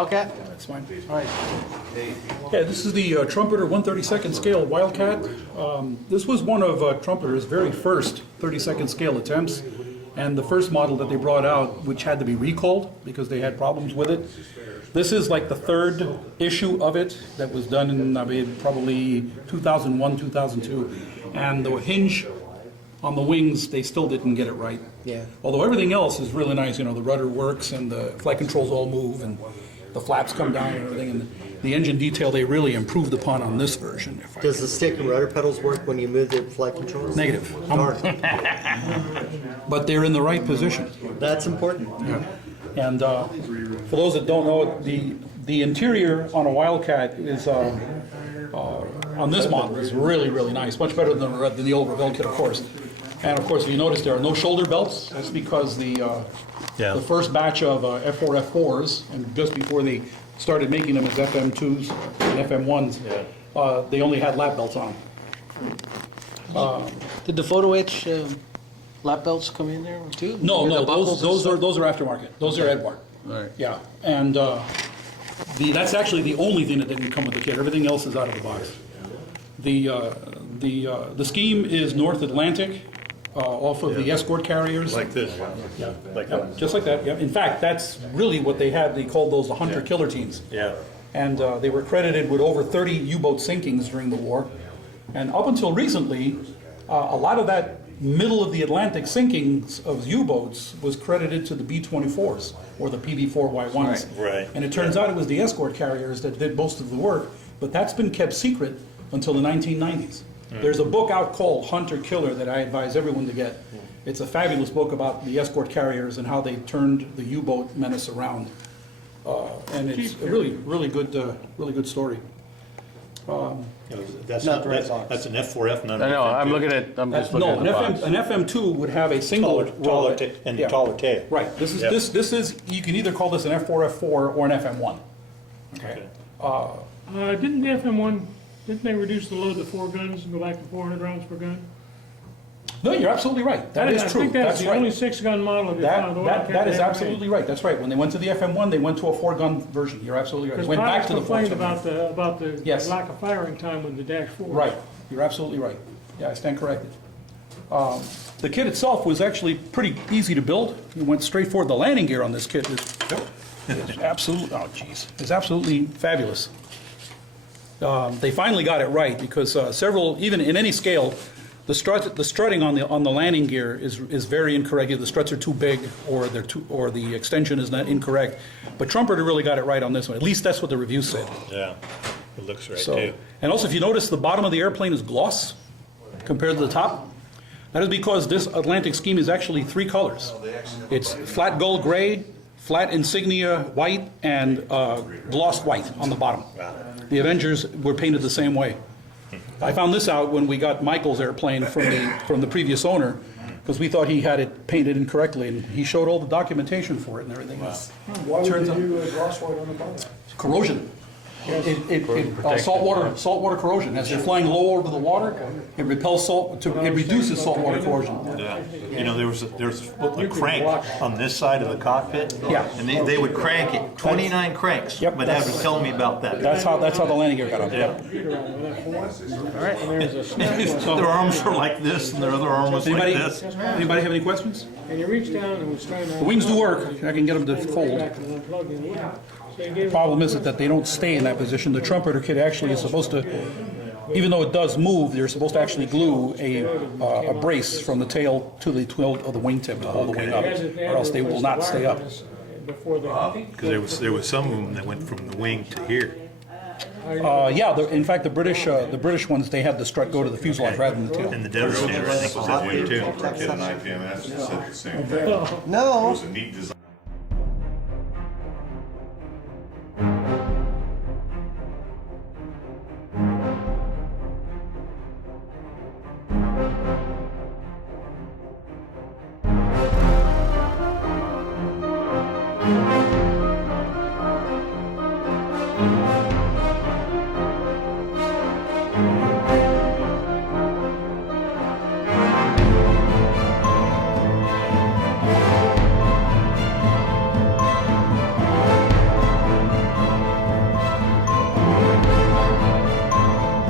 Wildcat? That's fine. All right. Yeah, this is the Trumpeter 1/32 scale Wildcat. This was one of Trumpeter's very first 32nd scale attempts, and the first model that they brought out, which had to be recalled because they had problems with it. This is like the third issue of it that was done in, I mean, probably 2001, 2002, and the hinge on the wings, they still didn't get it right. Yeah. Although everything else is really nice, you know, the rudder works and the flight controls all move and the flaps come down and everything, and the engine detail they really improved upon on this version. Does the stick and rudder pedals work when you move the flight controls? Negative. Darn. But they're in the right position. That's important. Yeah. And for those that don't know, the interior on a Wildcat is on this model is really, really nice, much better than the old Revell kit, of course. And of course, if you notice, there are no shoulder belts. That's because the first batch of F4F-4s, and just before they started making them as FM2s and FM1s, they only had lap belts on them. Did the photo etch lap belts come in there too? No, Or no, the buckles those are aftermarket. Those are Edward. All right. Yeah, and that's actually the only thing that didn't come with the kit. Everything else is out of the box. The scheme is North Atlantic, off of the escort carriers. Like this. Yeah. Like Yeah, that. just like that. Yeah. In fact, that's really what they had. They called those the hunter killer teams. Yeah. And they were credited with over 30 U-boat sinkings during the war. And up until recently, a lot of that middle of the Atlantic sinkings of U-boats was credited to the B-24s or the PB-4Y1s. Right. And it turns out it was the escort carriers that did most of the work, but that's been kept secret until the 1990s. There's a book out called Hunter Killer that I advise everyone to get. It's a fabulous book about the escort carriers and how they turned the U-boat menace around. And it's a really good story. That's Not not, the right that's, box. that's an F4F, not I an know, I'm FM2. looking at, I'm just looking No, at the box. an FM2 would have a single Taller tail. Right. This is Yep. this is, you can either call this an F4F4 or an FM1. Okay. Didn't the FM1, didn't they reduce the load to 4 guns and go back to 400 rounds per gun? No, you're absolutely right. That is I true. think that's the only right. 6-gun model they found. That is absolutely right. That's right. When they went to the FM1, they went to a 4-gun version. You're absolutely right. They Because went back pilots to the 4-gun. complained about the Yes. lack of firing time with the Dash 4. Right. You're absolutely right. Yeah, I stand corrected. The kit itself was actually pretty easy to build. It went straight forward. The landing gear on this kit is absolutely, oh geez, is absolutely fabulous. They finally got it right because several, even in any scale, the strutting on the landing gear is very incorrect. Either the struts are too big or the extension is not incorrect. But Trumpeter really got it right on this one. At least that's what the review said. Yeah, it looks right So, too. and also, if you notice, the bottom of the airplane is gloss compared to the top. That is because this Atlantic scheme is actually 3 colors. It's flat gold gray, flat insignia white, and glossed white on the bottom. The Avengers were painted the same way. I found this out when we got Michael's airplane from the previous owner, because we thought he had it painted incorrectly, and he showed all the documentation for it and everything. Why would Turns they out- do a gloss white on the bottom? Corrosion. Saltwater corrosion. As they're flying low over the water, it repels salt. It reduces saltwater corrosion. Yeah. You know, there was a crank on this side of the cockpit. Yeah. And they would crank it, 29 cranks. Yep, But have was telling me about that. That's how the landing gear got up. Yeah. All right, and there's a snap one. Their arms were like this, and their other arm was like Anybody, this. anybody have any questions? And you reach down and was trying to... The wings do work. I can get them to fold. Back and unplug in. So you gave Problem is that they don't stay in that position. The Trumpeter kit actually is supposed to, even though it does move, you're supposed to actually glue a brace from the tail to the twill of the wingtip to hold the wing up, or else they will not stay up. Before they... Because there was some of them that went from the wing to here. Yeah, in fact, the British ones, they had the strut go to the fuselage rather than the tail. And the Devastator, I think, was that way too. Did an IPMS, said the same thing. It No. was a neat design.